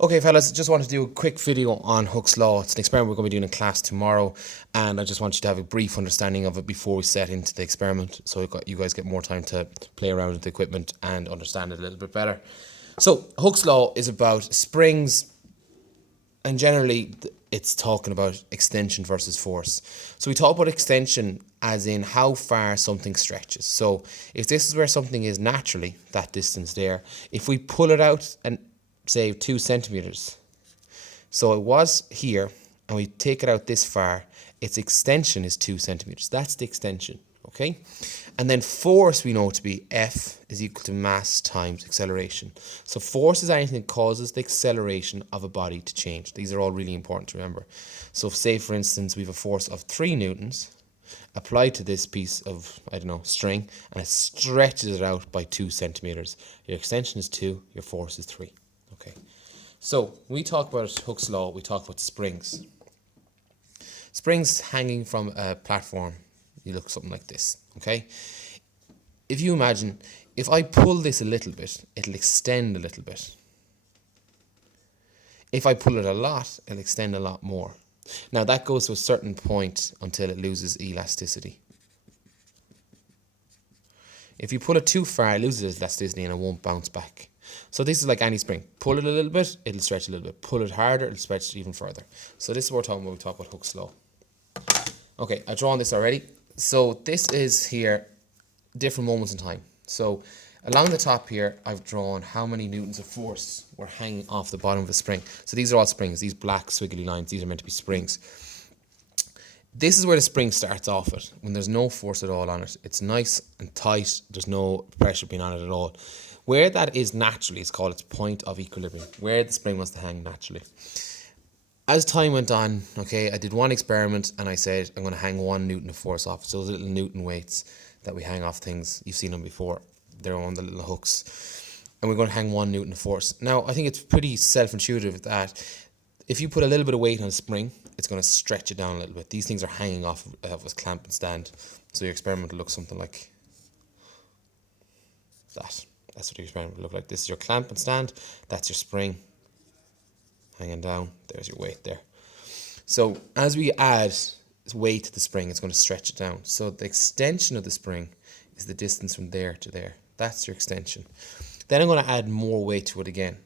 Okay, fellas, just wanted to do a quick video on Hooke's Law. It's an experiment we're going to be doing in class tomorrow, and I just want you to have a brief understanding of it before we set into the experiment, so you guys get more time to play around with the equipment and understand it a little bit better. So, Hooke's Law is about springs, and generally it's talking about extension versus force. So we talk about extension as in how far something stretches. So if this is where something is naturally, that distance there, if we pull it out and say 2 centimeters, so it was here and we take it out this far, its extension is 2 centimeters. That's the extension, okay? And then force we know to be F is equal to mass times acceleration. So force is anything that causes the acceleration of a body to change. These are all really important to remember. So say for instance we have a force of 3 newtons applied to this piece of, I don't know, string, and it stretches it out by 2 centimeters. Your extension is 2, your force is 3. Okay, so when we talk about Hooke's Law, we talk about springs. Springs hanging from a platform, you look something like this, okay? If you imagine, if I pull this a little bit, it'll extend a little bit. If I pull it a lot, it'll extend a lot more. Now that goes to a certain point until it loses elasticity. If you pull it too far, it loses elasticity and it won't bounce back. So this is like any spring. Pull it a little bit, it'll stretch a little bit. Pull it harder, it'll stretch even further. So this is what we're talking about when we talk about Hooke's Law. Okay, I've drawn this already. So this is here, different moments in time. So along the top here, I've drawn how many newtons of force were hanging off the bottom of the spring. So these are all springs. These black squiggly lines, these are meant to be springs. This is where the spring starts off at, when there's no force at all on it. It's nice and tight, there's no pressure being on it at all. Where that is naturally, it's called its point of equilibrium, where the spring wants to hang naturally. As time went on, okay, I did one experiment and I said I'm going to hang 1 newton of force off. So those little Newton weights that we hang off things, you've seen them before, they're on the little hooks. And we're going to hang 1 newton of force. Now, I think it's pretty self-intuitive that if you put a little bit of weight on a spring, it's going to stretch it down a little bit. These things are hanging off of a clamp and stand. So your experiment will look something like that. That's what your experiment will look like. This is your clamp and stand. That's your spring hanging down. There's your weight there. So as we add weight to the spring, it's going to stretch it down. So the extension of the spring is the distance from there to there. That's your extension. Then I'm going to add more weight to it again.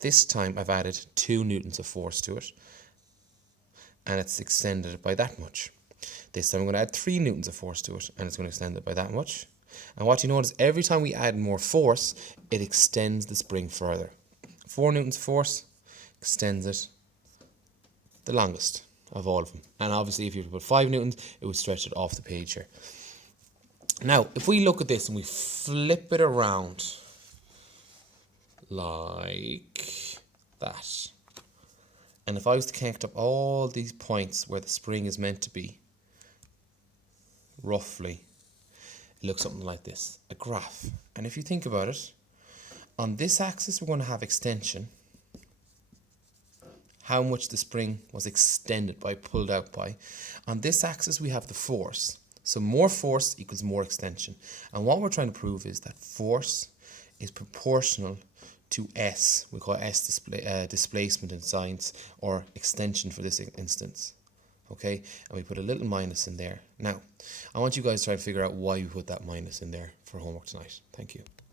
This time I've added 2 newtons of force to it, and it's extended it by that much. This time I'm going to add 3 newtons of force to it, and it's going to extend it by that much. And what you notice, every time we add more force, it extends the spring further. 4 newtons of force extends it the longest of all of them. And obviously if you put 5 newtons, it would stretch it off the page here. Now, if we look at this and we flip it around like that, and if I was to connect up all these points where the spring is meant to be, roughly, it looks something like this, a graph. And if you think about it, on this axis we're going to have extension, how much the spring was extended by, pulled out by. On this axis we have the force. So more force equals more extension. And what we're trying to prove is that force is proportional to S. We call S displacement in science, or extension for this instance. Okay, and we put a little minus in there. Now, I want you guys to try to figure out why we put that minus in there for homework tonight. Thank you.